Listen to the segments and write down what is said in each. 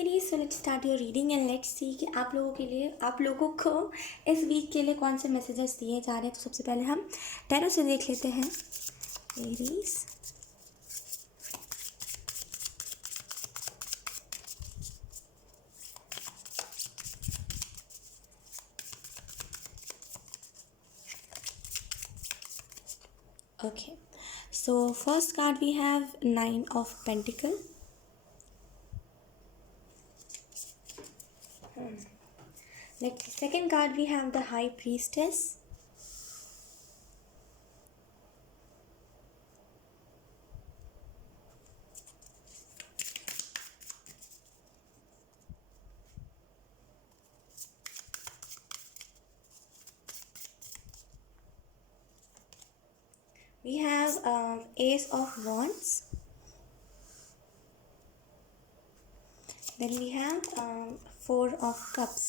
Aries, so let's start your reading and let's see कि आप लोगों को इस वीक के लिए कौन से मैसेजेस दिए जा रहे हैं। तो सबसे पहले हम टैरो से देख लेते हैं। Aries, okay, so first card we have Nine of Pentacle. Next, second card we have the High Priestess. We have Ace of Wands. Then we have Four of Cups.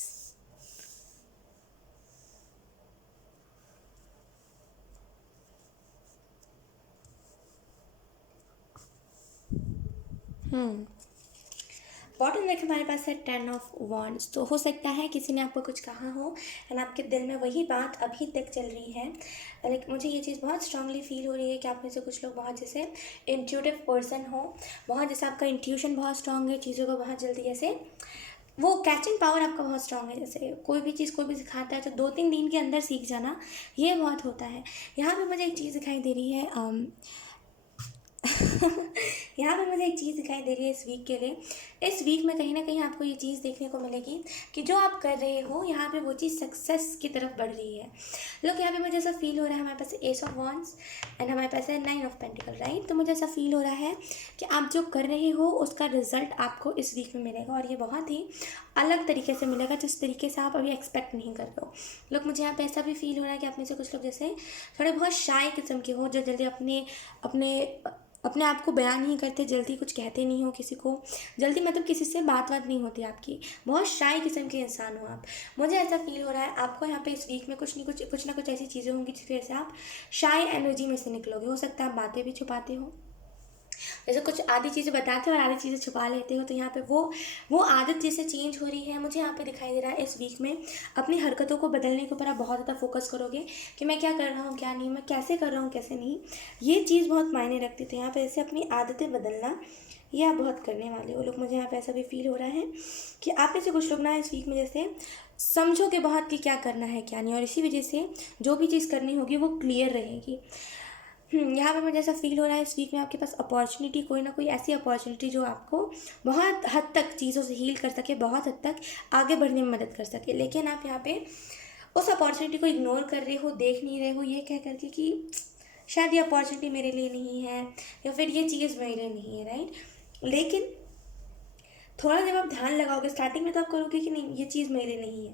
Bottom देख हमारे पास है 10 of wands. तो हो सकता है किसी ने आपको कुछ कहा हो एंड आपके दिल में वही बात अभी तक चल रही है। लाइक मुझे ये चीज़ बहुत स्ट्रांगली फील हो रही है कि आप में से कुछ लोग बहुत जैसे इंट्यूटिव पर्सन हो, बहुत जैसे आपका इंट्यूशन बहुत स्ट्रांग है, चीज़ों को बहुत जल्दी जैसे वो कैचिंग पावर आपका बहुत स्ट्रांग है। जैसे कोई भी चीज़ कोई भी सिखाता है तो 2-3 दिन के अंदर सीख जाना, ये बहुत होता है। यहाँ पे मुझे एक चीज़ दिखाई दे रही है यहाँ पे मुझे एक चीज़ दिखाई दे रही है इस वीक के लिए। इस वीक में कहीं ना कहीं आपको ये चीज़ देखने को मिलेगी कि जो आप कर रहे हो यहाँ पे वो चीज़ सक्सेस की तरफ बढ़ रही है। लोग यहाँ पे मुझे ऐसा फील हो रहा है, हमारे पास एस ऑफ वॉन्ड्स एंड हमारे पास है 9 ऑफ पेंटिकल, राइट। तो मुझे ऐसा फील हो रहा है कि आप जो कर रहे हो उसका रिजल्ट आपको इस वीक में मिलेगा और ये बहुत ही अलग तरीके से मिलेगा, जिस तरीके से आप अभी एक्सपेक्ट नहीं कर रहे हो। लोग मुझे यहाँ पे ऐसा भी फील हो रहा है कि आप में से कुछ लोग जैसे थोड़े बहुत शाय किस्म के हो, जो जल्दी अपने आप को बयान नहीं करते, जल्दी कुछ कहते नहीं हो किसी को, जल्दी मतलब किसी से बात नहीं होती आपकी, बहुत शाय किस्म के इंसान हो आप। मुझे ऐसा फील हो रहा है आपको यहाँ पे इस वीक में कुछ ना कुछ ऐसी चीज़ें होंगी जिसकी वजह से आप शाय एनर्जी में से निकलोगे। हो सकता है आप बातें भी छुपाते हो, जैसे कुछ आधी चीज़ें बताते हो और आधी चीज़ें छुपा लेते हो। तो यहाँ पे वो आदत जैसे चेंज हो रही है। मुझे यहाँ पे दिखाई दे रहा है इस वीक में अपनी हरकतों को बदलने के ऊपर आप बहुत ज़्यादा फोकस करोगे कि मैं क्या कर रहा हूँ क्या नहीं, मैं कैसे कर रहा हूँ कैसे नहीं। ये चीज़ बहुत मायने रखती थी। यहाँ पे ऐसे अपनी आदतें बदलना ये आप बहुत करने वाले हो लोग। मुझे यहाँ पे ऐसा भी फील हो रहा है कि आप में से कुछ लोग ना इस वीक में जैसे समझोगे बहुत कि क्या करना है क्या नहीं, और इसी वजह से जो भी चीज़ करनी होगी वो क्लियर रहेगी। यहाँ पे मुझे ऐसा फील हो रहा है इस वीक में आपके पास अपॉर्चुनिटी, कोई ना कोई ऐसी अपॉर्चुनिटी जो आपको बहुत हद तक चीज़ों से हील कर सके, बहुत हद तक आगे बढ़ने में मदद कर सके। लेकिन आप यहाँ पे उस अपॉर्चुनिटी को इग्नोर कर रहे हो, देख नहीं रहे हो, ये कह करके कि शायद ये अपॉर्चुनिटी मेरे लिए नहीं है या फिर ये चीज़ मेरे लिए नहीं है, राइट। लेकिन थोड़ा जब आप ध्यान लगाओगे, स्टार्टिंग में तो आप करोगे कि नहीं ये चीज़ मेरे लिए नहीं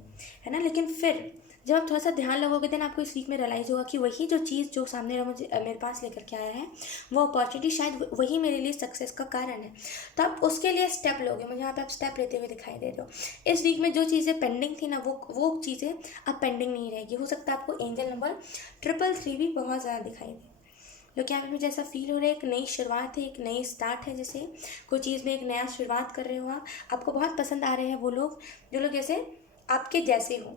है ना, लेकिन फिर जब आप थोड़ा सा ध्यान लगोगे देन आपको इस वीक में रियलाइज़ होगा कि वही जो चीज़ जो सामने मेरे पास लेकर के आया है, वो अपॉर्चुनिटी शायद वही मेरे लिए सक्सेस का कारण है। तो आप उसके लिए स्टेप लोगे। मुझे यहाँ पे आप स्टेप लेते हुए दिखाई दे रहे हो। इस वीक में जो चीज़ें पेंडिंग थी ना वो चीज़ें अब पेंडिंग नहीं रहेगी। हो सकता है आपको एंजल नंबर 333 भी बहुत ज़्यादा दिखाई दे। क्योंकि यहाँ पे मुझे ऐसा फील हो रहा है एक नई शुरुआत है, एक नई स्टार्ट है। जैसे कोई चीज़ में एक नया शुरुआत कर रहे हो आप, आपको बहुत पसंद आ रहे हैं वो लोग जो लोग जैसे आपके जैसे हो।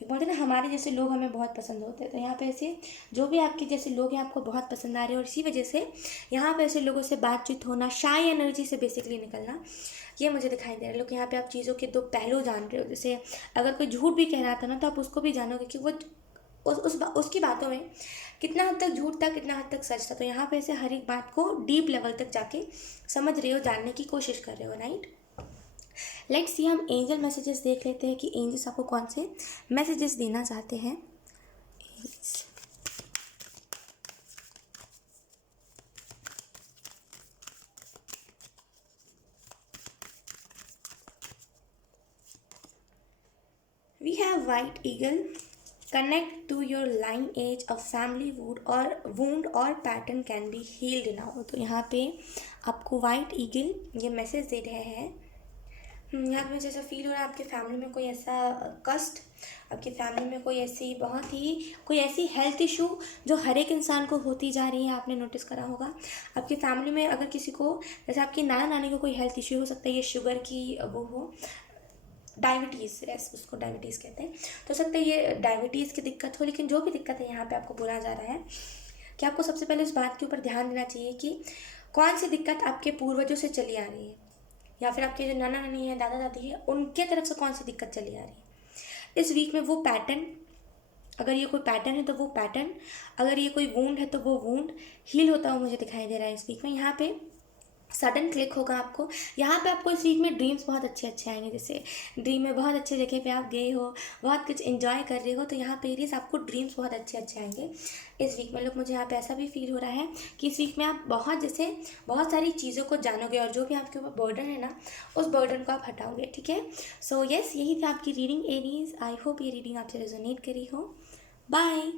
बोलते हैं ना हमारे जैसे लोग हमें बहुत पसंद होते हैं। तो यहाँ पे ऐसे जो भी आपके जैसे लोग हैं आपको बहुत पसंद आ रहे हैं, और इसी वजह से यहाँ पे ऐसे लोगों से बातचीत होना, शाय एनर्जी से बेसिकली निकलना, ये मुझे दिखाई दे रहा है। लोग यहाँ पे आप चीज़ों के 2 पहलू जान रहे हो। जैसे अगर कोई झूठ भी कह रहा था ना तो आप उसको भी जानोगे कि वो उसकी बातों में कितना हद तक झूठ था, कितना हद तक सच था। तो यहाँ पे ऐसे हर एक बात को डीप लेवल तक जाके समझ रहे हो, जानने की कोशिश कर रहे हो, राइट। लेट्स सी, हम एंजल मैसेजेस देख लेते हैं कि एंजल्स आपको कौन से मैसेजेस देना चाहते हैं। We have White Eagle, connect to your lineage, a family wound और pattern can be healed now. तो यहाँ पे आपको वाइट ईगल ये मैसेज दे रहे हैं यहाँ पे मुझे ऐसा फील हो रहा है आपकी फैमिली में कोई ऐसा कष्ट, आपकी फैमिली में कोई ऐसी बहुत ही कोई ऐसी हेल्थ इशू जो हर एक इंसान को होती जा रही है, आपने नोटिस करा होगा। आपकी फैमिली में अगर किसी को, जैसे आपकी नाना नानी को कोई हेल्थ इशू हो सकता है, ये शुगर की वो हो, डायबिटीज़, यस उसको डायबिटीज़ कहते हैं, तो हो सकता है ये डायबिटीज़ की दिक्कत हो। लेकिन जो भी दिक्कत है यहाँ पे आपको बोला जा रहा है कि आपको सबसे पहले इस बात के ऊपर ध्यान देना चाहिए कि कौन सी दिक्कत आपके पूर्वजों से चली आ रही है, या फिर आपके जो नाना नानी है, दादा दादी है, उनके तरफ से कौन सी दिक्कत चली आ रही है। इस वीक में वो पैटर्न, अगर ये कोई पैटर्न है तो वो पैटर्न, अगर ये कोई वूंड है तो वो वूंड हील होता हुआ मुझे दिखाई दे रहा है इस वीक में। यहाँ पे सडन क्लिक होगा आपको। यहाँ पे आपको इस वीक में ड्रीम्स बहुत अच्छे अच्छे आएंगे, जैसे ड्रीम में बहुत अच्छे जगह पे आप गए हो, बहुत कुछ एंजॉय कर रहे हो, तो यहाँ पे एरीज आपको ड्रीम्स बहुत अच्छे अच्छे आएंगे इस वीक में। लोग मुझे यहाँ पे ऐसा भी फील हो रहा है कि इस वीक में आप बहुत जैसे बहुत सारी चीज़ों को जानोगे, और जो भी आपके ऊपर बर्डन है ना, उस बर्डन को आप हटाओगे, ठीक है। सो यस, यही थी आपकी रीडिंग एरीज। आई होप ये रीडिंग आपसे रेजोनेट करी हो। बाय।